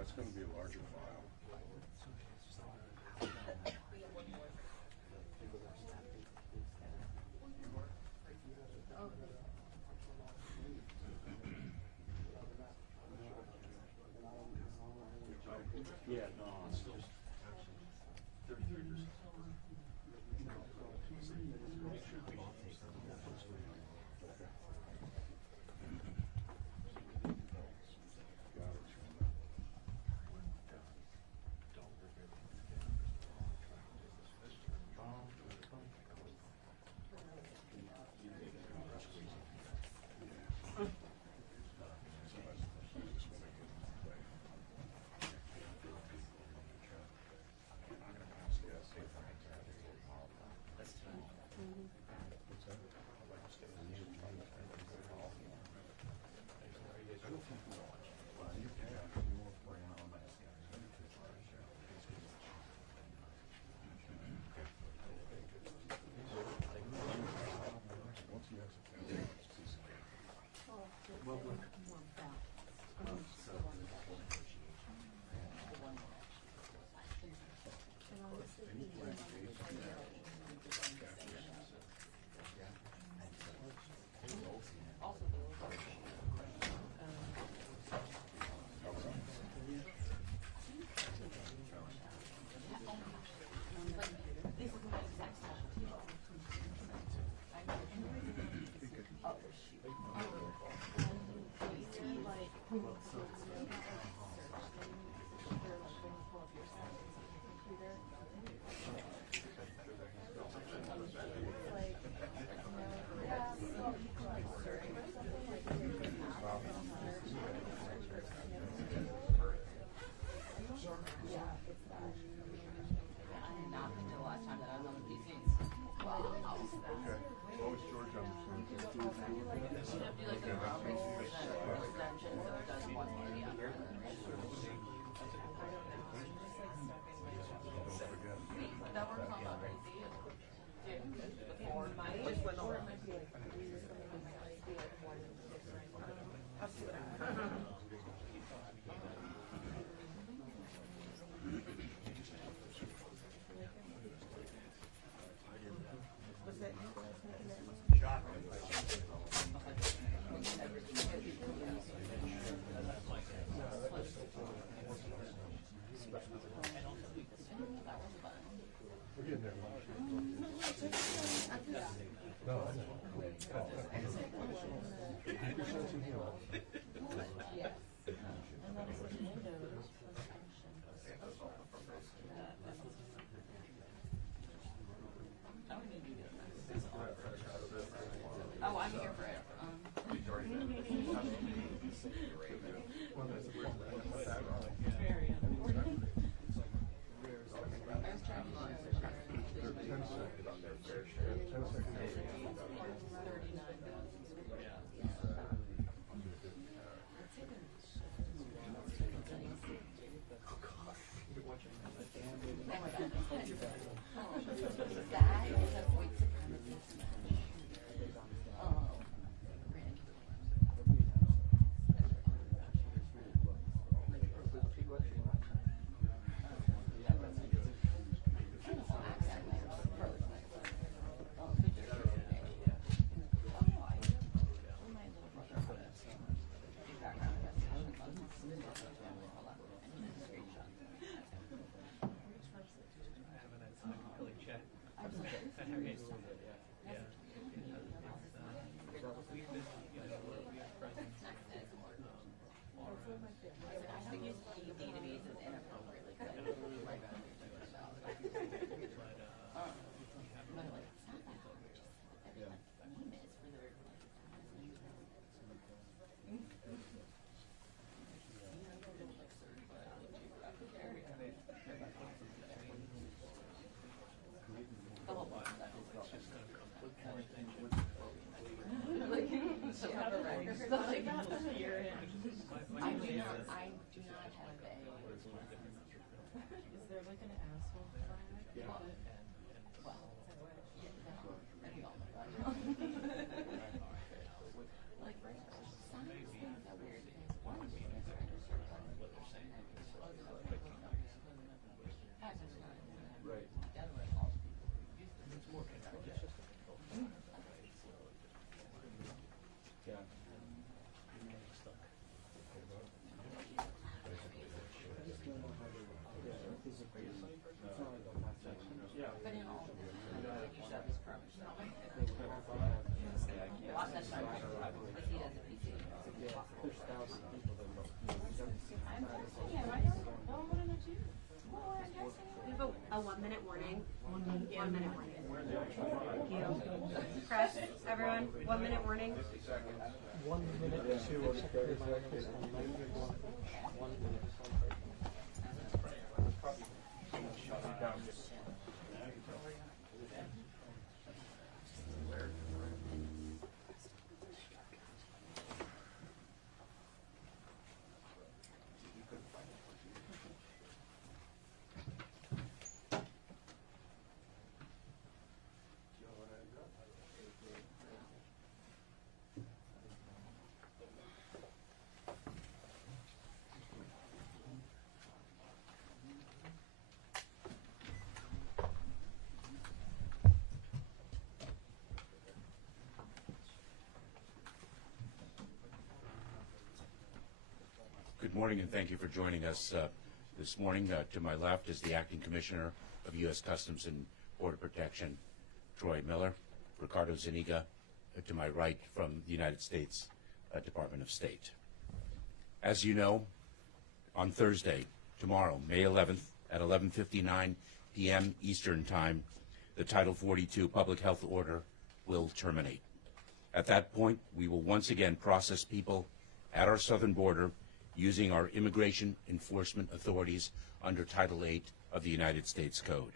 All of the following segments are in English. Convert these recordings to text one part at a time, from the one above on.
That's going to be a larger file. Yeah, no, it's still 33%. Oh, I'm here for it. I'm texting you. I don't want to know you. Oh, I'm texting you. We have a 1 minute warning. 1 minute warning. Thank you. Press, everyone, 1 minute warning. 1 minute to Secretary Mayorkas and 91. 1 minute. Good morning, and thank you for joining us this morning. To my left is the Acting Commissioner of U.S. Customs and Border Protection, Troy Miller. Ricardo Zuniga, to my right, from the United States Department of State. As you know, on Thursday, tomorrow, May 11th, at 11:59 p.m. Eastern Time, the Title 42 Public Health Order will terminate. At that point, we will once again process people at our southern border using our immigration enforcement authorities under Title 8 of the United States Code.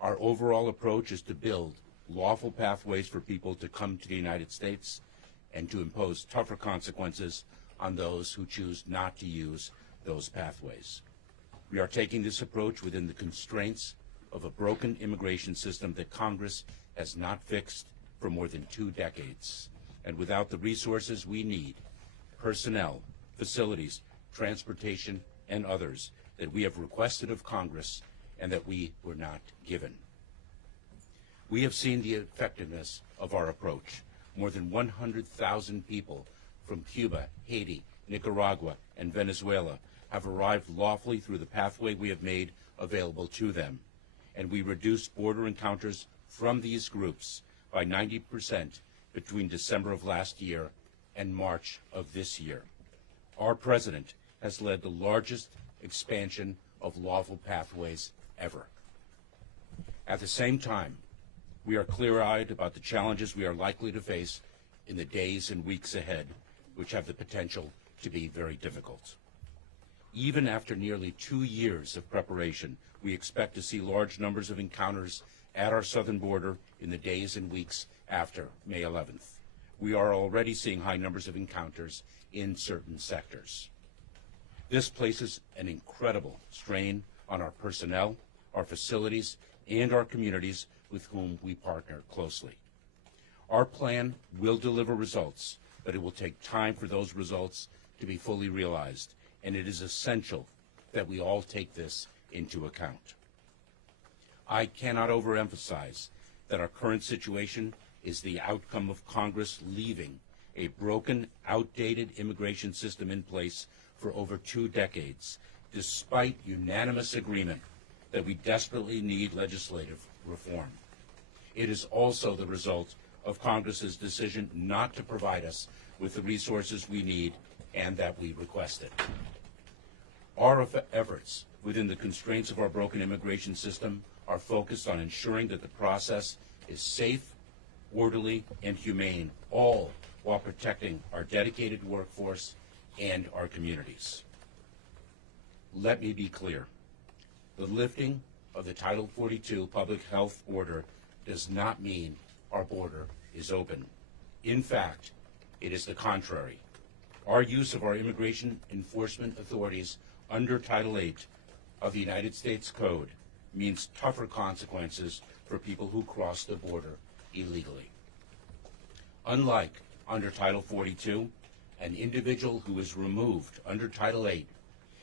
Our overall approach is to build lawful pathways for people to come to the United States and to impose tougher consequences on those who choose not to use those pathways. We are taking this approach within the constraints of a broken immigration system that Congress has not fixed for more than 2 decades, and without the resources we need, personnel, facilities, transportation, and others that we have requested of Congress and that we were not given. We have seen the effectiveness of our approach. More than 100,000 people from Cuba, Haiti, Nicaragua, and Venezuela have arrived lawfully through the pathway we have made available to them, and we reduced border encounters from these groups by 90% between December of last year and March of this year. Our president has led the largest expansion of lawful pathways ever. At the same time, we are clear-eyed about the challenges we are likely to face in the days and weeks ahead, which have the potential to be very difficult. Even after nearly 2 years of preparation, we expect to see large numbers of encounters at our southern border in the days and weeks after May 11th. We are already seeing high numbers of encounters in certain sectors. This places an incredible strain on our personnel, our facilities, and our communities with whom we partner closely. Our plan will deliver results, but it will take time for those results to be fully realized, and it is essential that we all take this into account. I cannot overemphasize that our current situation is the outcome of Congress leaving a broken, outdated immigration system in place for over 2 decades, despite unanimous agreement that we desperately need legislative reform. It is also the result of Congress's decision not to provide us with the resources we need and that we requested. Our efforts within the constraints of our broken immigration system are focused on ensuring that the process is safe, orderly, and humane, all while protecting our dedicated workforce and our communities. Let me be clear. The lifting of the Title 42 Public Health Order does not mean our border is open. In fact, it is the contrary. Our use of our immigration enforcement authorities under Title 8 of the United States Code means tougher consequences for people who cross the border illegally. Unlike under Title 42, an individual who is removed under Title 8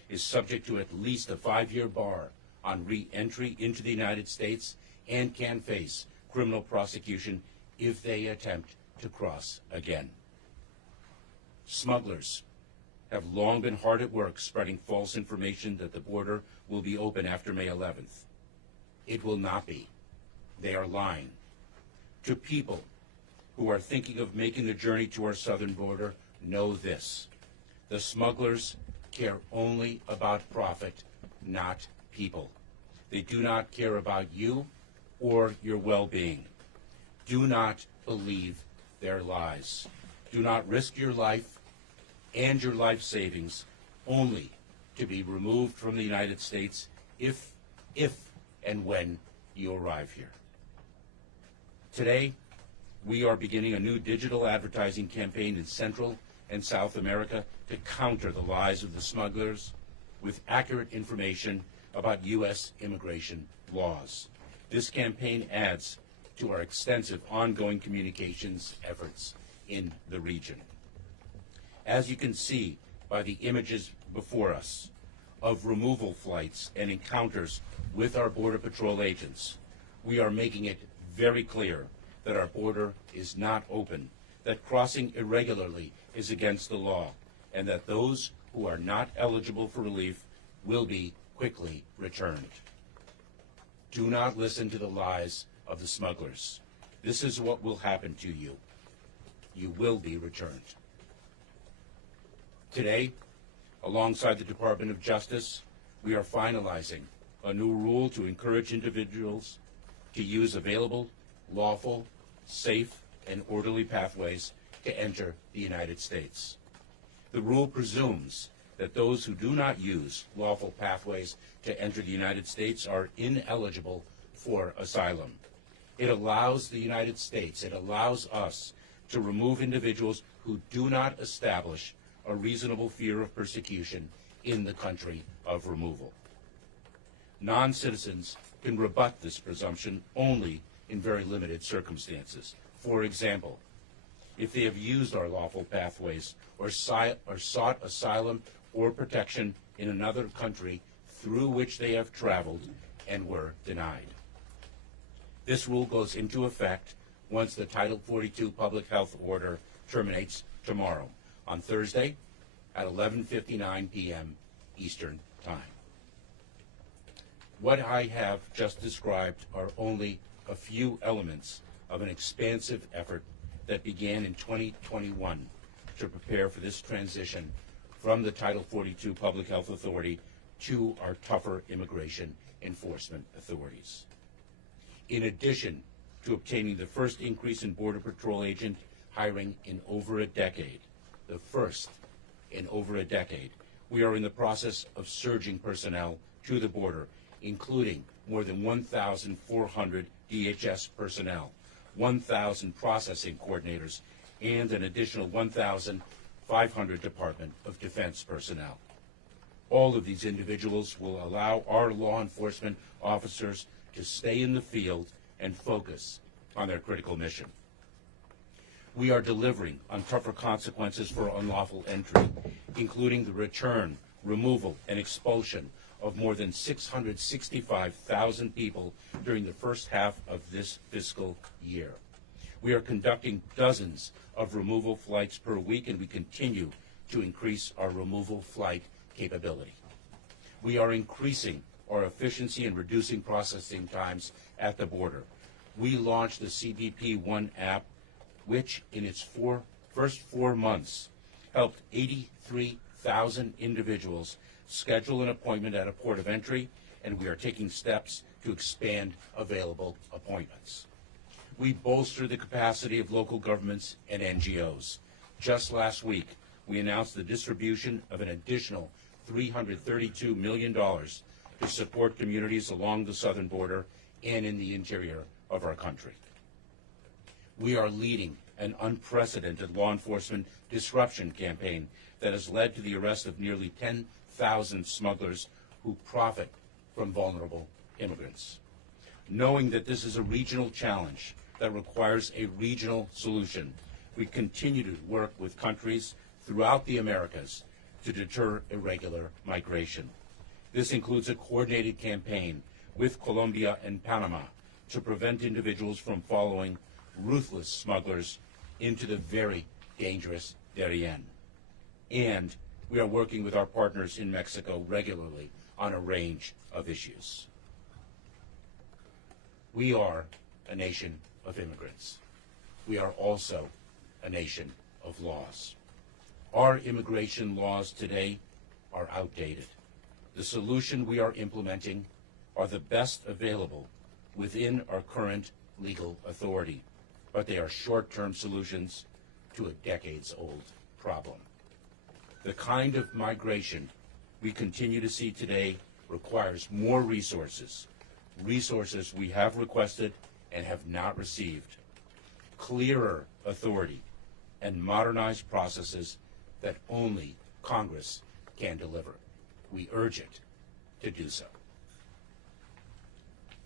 is subject to at least a 5-year bar on re-entry into the United States and can face criminal prosecution if they attempt to cross again. Smugglers have long been hard at work spreading false information that the border will be open after May 11th. It will not be. They are lying. To people who are thinking of making the journey to our southern border, know this. The smugglers care only about profit, not people. They do not care about you or your well-being. Do not believe their lies. Do not risk your life and your life savings only to be removed from the United States if and when you arrive here. Today, we are beginning a new digital advertising campaign in Central and South America to counter the lies of the smugglers with accurate information about U.S. immigration laws. This campaign adds to our extensive ongoing communications efforts in the region. As you can see by the images before us of removal flights and encounters with our Border Patrol agents, we are making it very clear that our border is not open, that crossing irregularly is against the law, and that those who are not eligible for relief will be quickly returned. Do not listen to the lies of the smugglers. This is what will happen to you. You will be returned. Today, alongside the Department of Justice, we are finalizing a new rule to encourage individuals to use available, lawful, safe, and orderly pathways to enter the United States. The rule presumes that those who do not use lawful pathways to enter the United States are ineligible for asylum. It allows the United States, it allows us to remove individuals who do not establish a reasonable fear of persecution in the country of removal. Non-citizens can rebut this presumption only in very limited circumstances. For example, if they have used our lawful pathways or sought asylum or protection in another country through which they have traveled and were denied. This rule goes into effect once the Title 42 Public Health Order terminates tomorrow, on Thursday at 11:59 p.m. Eastern Time. What I have just described are only a few elements of an expansive effort that began in 2021 to prepare for this transition from the Title 42 Public Health Authority to our tougher immigration enforcement authorities. In addition to obtaining the first increase in Border Patrol agent hiring in over a decade, the first in over a decade, we are in the process of surging personnel to the border, including more than 1,400 DHS personnel, 1,000 processing coordinators, and an additional 1,500 Department of Defense personnel. All of these individuals will allow our law enforcement officers to stay in the field and focus on their critical mission. We are delivering on tougher consequences for unlawful entry, including the return, removal, and expulsion of more than 665,000 people during the first half of this fiscal year. We are conducting dozens of removal flights per week, and we continue to increase our removal flight capability. We are increasing our efficiency and reducing processing times at the border. We launched the CBP One app, which in its first 4 months helped 83,000 individuals schedule an appointment at a port of entry, and we are taking steps to expand available appointments. We bolster the capacity of local governments and NGOs. Just last week, we announced the distribution of an additional $332 million to support communities along the southern border and in the interior of our country. We are leading an unprecedented law enforcement disruption campaign that has led to the arrest of nearly 10,000 smugglers who profit from vulnerable immigrants. Knowing that this is a regional challenge that requires a regional solution, we continue to work with countries throughout the Americas to deter irregular migration. This includes a coordinated campaign with Colombia and Panama to prevent individuals from following ruthless smugglers into the very dangerous Darien. And we are working with our partners in Mexico regularly on a range of issues. We are a nation of immigrants. We are also a nation of laws. Our immigration laws today are outdated. The solution we are implementing are the best available within our current legal authority, but they are short-term solutions to a decades-old problem. The kind of migration we continue to see today requires more resources we have requested and have not received, clearer authority, and modernized processes that only Congress can deliver. We urge it to do so.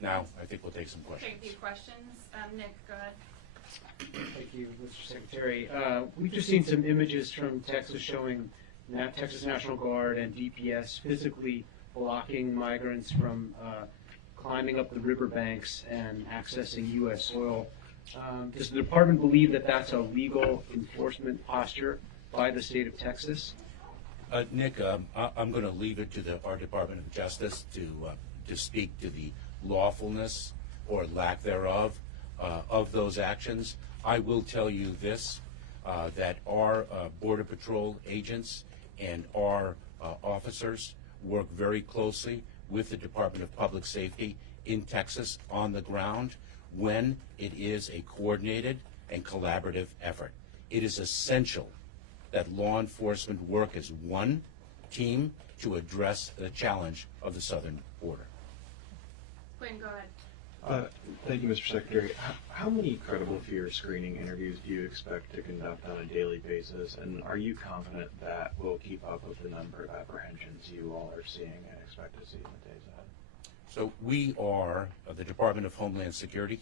Now, I think we'll take some questions. Take a few questions. Nick, go ahead. Thank you, Mr. Secretary. We've just seen some images from Texas showing Texas National Guard and DPS physically blocking migrants from climbing up the riverbanks and accessing U.S. soil. Does the department believe that that's a legal enforcement posture by the state of Texas? Nick, I'm going to leave it to our Department of Justice to speak to the lawfulness or lack thereof of those actions. I will tell you this, that our Border Patrol agents and our officers work very closely with the Department of Public Safety in Texas on the ground when it is a coordinated and collaborative effort. It is essential that law enforcement work as one team to address the challenge of the southern border. Quinn, go ahead. Thank you, Mr. Secretary. How many credible fear screening interviews do you expect to conduct on a daily basis, and are you confident that we'll keep up with the number of apprehensions you all are seeing and expect to see in the days ahead? So we are, the Department of Homeland Security,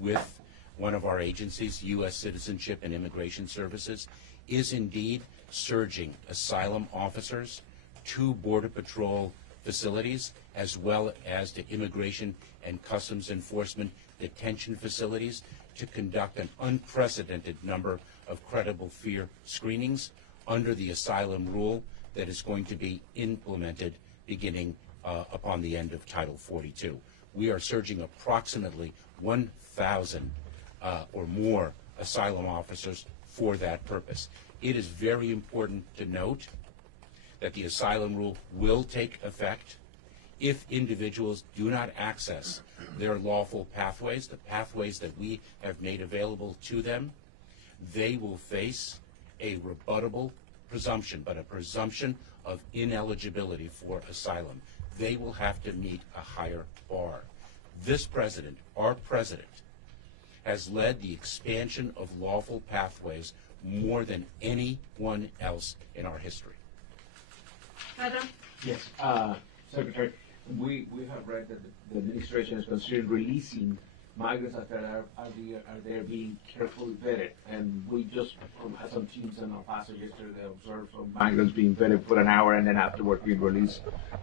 with one of our agencies, U.S. Citizenship and Immigration Services, is indeed surging asylum officers to Border Patrol facilities, as well as to Immigration and Customs Enforcement detention facilities, to conduct an unprecedented number of credible fear screenings under the asylum rule that is going to be implemented beginning upon the end of Title 42. We are surging approximately 1,000 or more asylum officers for that purpose. It is very important to note that the asylum rule will take effect if individuals do not access their lawful pathways, the pathways that we have made available to them. They will face a rebuttable presumption, but a presumption of ineligibility for asylum. They will have to meet a higher bar. This president, our president, has led the expansion of lawful pathways more than anyone else in our history. Adam? Yes, Secretary, we have read that the administration is considering releasing migrants that are there being carefully vetted, and we just had some teams in El Paso yesterday observed some migrants being vetted for an hour and then afterward being released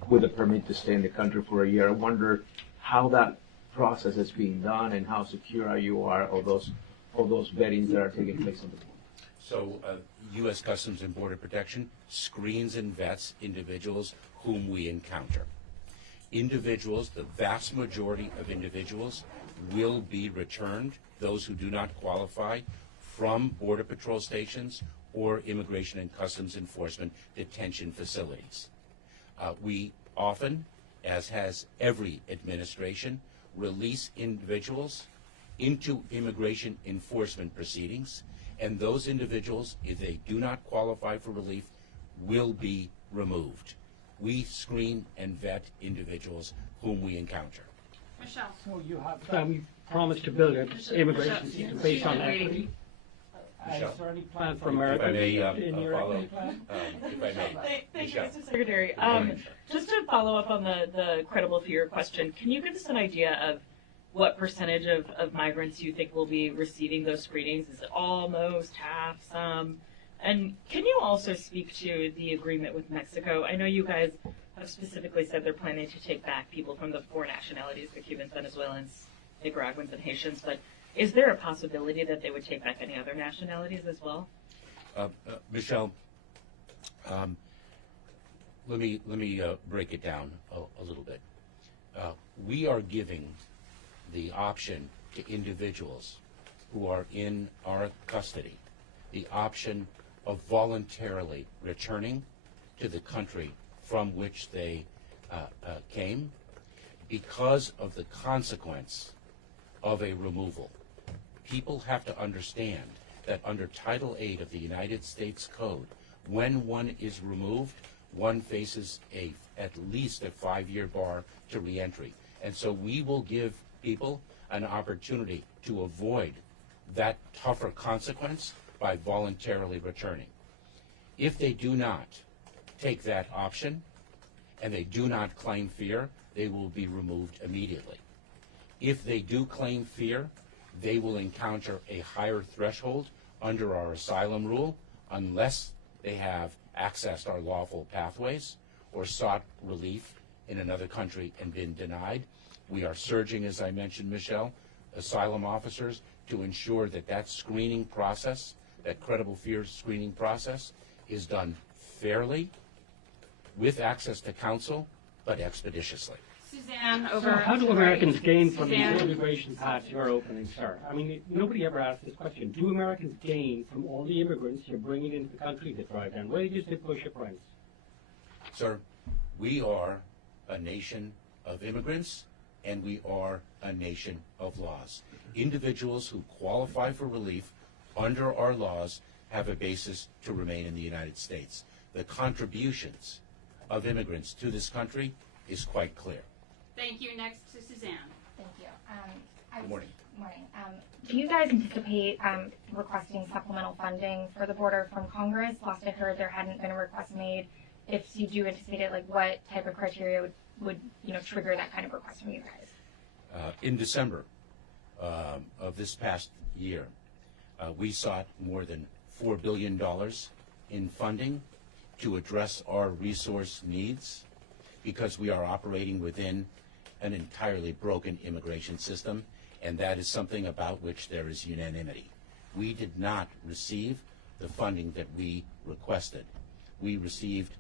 with a permit to stay in the country for a year. I wonder how that process is being done and how secure you are of those vettings that are taking place on the border. So U.S. Customs and Border Protection screens and vets individuals whom we encounter. Individuals, the vast majority of individuals, will be returned, those who do not qualify, from Border Patrol stations or Immigration and Customs Enforcement detention facilities. We often, as has every administration, release individuals into immigration enforcement proceedings, and those individuals, if they do not qualify for relief, will be removed. We screen and vet individuals whom we encounter. Michelle? So you have promised to build an immigration system based on equity. Is there any plan for America? If I may in your follow, equity plan? if I may. Thank you, Michelle. Mr. Secretary. ahead. Just to follow up on the credible fear question, can you give us an idea of what percentage of migrants you think will be receiving those screenings? Is it all, most, half, some? And can you also speak to the agreement with Mexico? I know you guys have specifically said they're planning to take back people from the four nationalities, the Cubans, Venezuelans, Nicaraguans, and Haitians, but is there a possibility that they would take back any other nationalities as well? Michelle, let me break it down a little bit. We are giving the option to individuals who are in our custody the option of voluntarily returning to the country from which they came because of the consequence of a removal. People have to understand that under Title VIII of the United States Code, when one is removed, one faces at least a 5-year bar to reentry. And so we will give people an opportunity to avoid that tougher consequence by voluntarily returning. If they do not take that option and they do not claim fear, they will be removed immediately. If they do claim fear, they will encounter a higher threshold under our asylum rule unless they have accessed our lawful pathways or sought relief in another country and been denied. We are surging, as I mentioned, Michelle, asylum officers to ensure that that screening process, that credible fear screening process, is done fairly, with access to counsel, but expeditiously. Suzanne, So over. how do Americans gain from the Suzanne? immigration paths you're opening, sir? I mean, nobody ever asked this question. Do Americans gain from all the immigrants you're bringing into the country that drive down wages, that push up rents? Sir, we are a nation of immigrants, and we are a nation of laws. Individuals who qualify for relief under our laws have a basis to remain in the United States. The contributions of immigrants to this country is quite clear. Thank you. Next to Suzanne. Thank you. Good morning. Morning. Do you guys anticipate requesting supplemental funding for the border from Congress? Last I heard, there hadn't been a request made. If you do anticipate it, like what type of criteria would trigger that kind of request from you guys? In December of this past year, we sought more than $4 billion in funding to address our resource needs because we are operating within an entirely broken immigration system, and that is something about which there is unanimity. We did not receive the funding that we requested. We received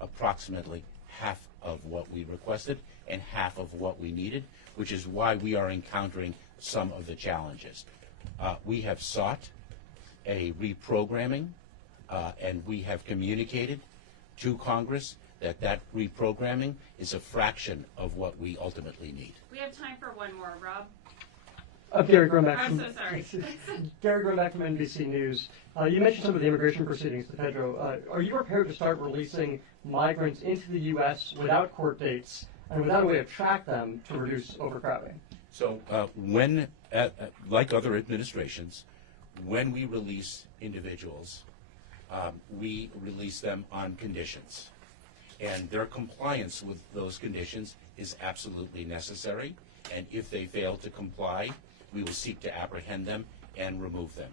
approximately half of what we requested and half of what we needed, which is why we are encountering some of the challenges. We have sought a reprogramming, and we have communicated to Congress that reprogramming is a fraction of what we ultimately need. We have time for one more. Rob? Gary Gromack I'm from so sorry. Gary Gromack from NBC News. You mentioned some of the immigration proceedings to Pedro. Are you prepared to start releasing migrants into the U.S. without court dates and without a way to track them to reduce overcrowding? So when, like other administrations, when we release individuals, we release them on conditions. And their compliance with those conditions is absolutely necessary. And if they fail to comply, we will seek to apprehend them and remove them.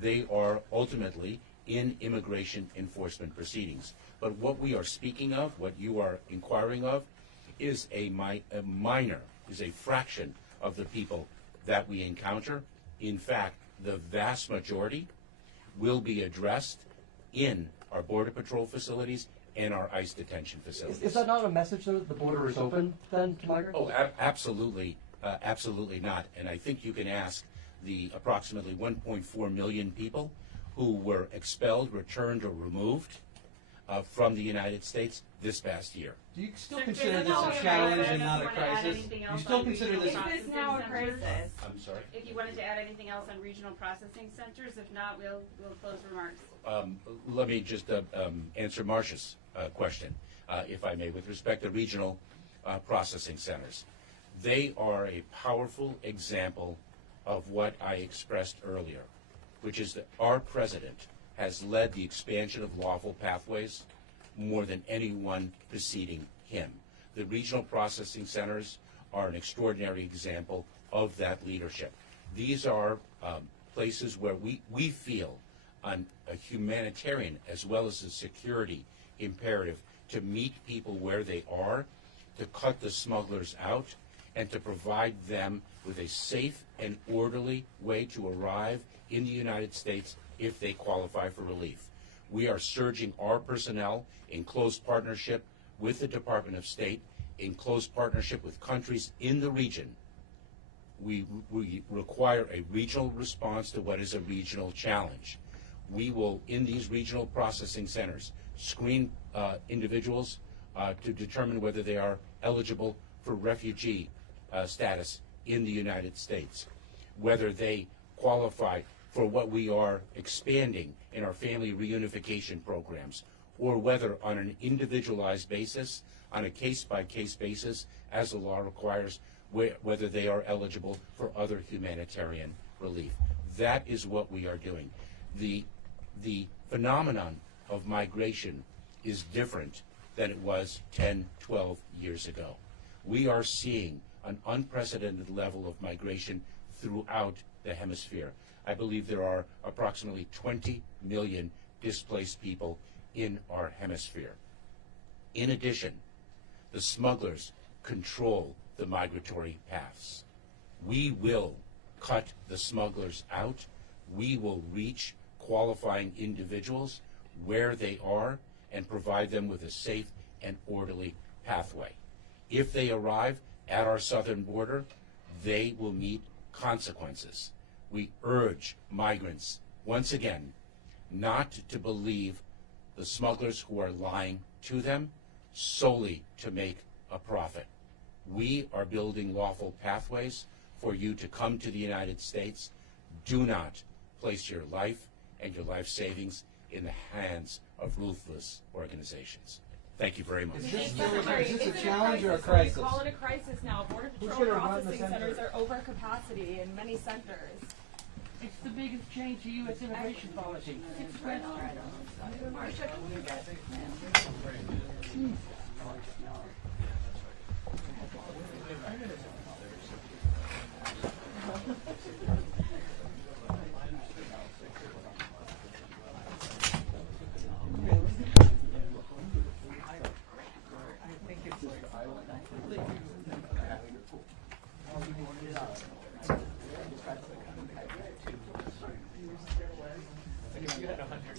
They are ultimately in immigration enforcement proceedings. But what we are speaking of, what you are inquiring of, is a minor, is a fraction of the people that we encounter. In fact, the vast majority will be addressed in our Border Patrol facilities and our ICE detention facilities. Is that not a message that the border is open then to migrants? Oh, absolutely, absolutely not. And I think you can ask the approximately 1.4 million people who were expelled, returned, or removed from the United States this past year. Do you still Sir, consider there's this no a way challenge around and it. not a If you wanna add crisis? anything You else still on consider regional this Is processing this now a centers? crisis? I'm sorry? If you wanted to add anything else on regional processing centers, if not, we'll close remarks. Let me just answer Marcia's question, if I may, with respect to regional processing centers. They are a powerful example of what I expressed earlier, which is that our president has led the expansion of lawful pathways more than anyone preceding him. The regional processing centers are an extraordinary example of that leadership. These are places where we feel a humanitarian as well as a security imperative to meet people where they are, to cut the smugglers out, and to provide them with a safe and orderly way to arrive in the United States if they qualify for relief. We are surging our personnel in close partnership with the Department of State, in close partnership with countries in the region. We require a regional response to what is a regional challenge. We will, in these regional processing centers, screen individuals to determine whether they are eligible for refugee status in the United States, whether they qualify for what we are expanding in our family reunification programs, or whether on an individualized basis, on a case-by-case basis, as the law requires, whether they are eligible for other humanitarian relief. That is what we are doing. The phenomenon of migration is different than it was 10, 12 years ago. We are seeing an unprecedented level of migration throughout the hemisphere. I believe there are approximately 20 million displaced people in our hemisphere. In addition, the smugglers control the migratory paths. We will cut the smugglers out. We will reach qualifying individuals where they are and provide them with a safe and orderly pathway. If they arrive at our southern border, they will meet consequences. We urge migrants, once again, not to believe the smugglers who are lying to them solely to make a profit. We are building lawful pathways for you to come to the United States. Do not place your life and your life savings in the hands of ruthless organizations. Thank you very much. Is this a challenge or a crisis? We call it a crisis now. Border Patrol processing centers are over capacity in many centers. It's the biggest change to U.S. immigration policy. It's You had 100.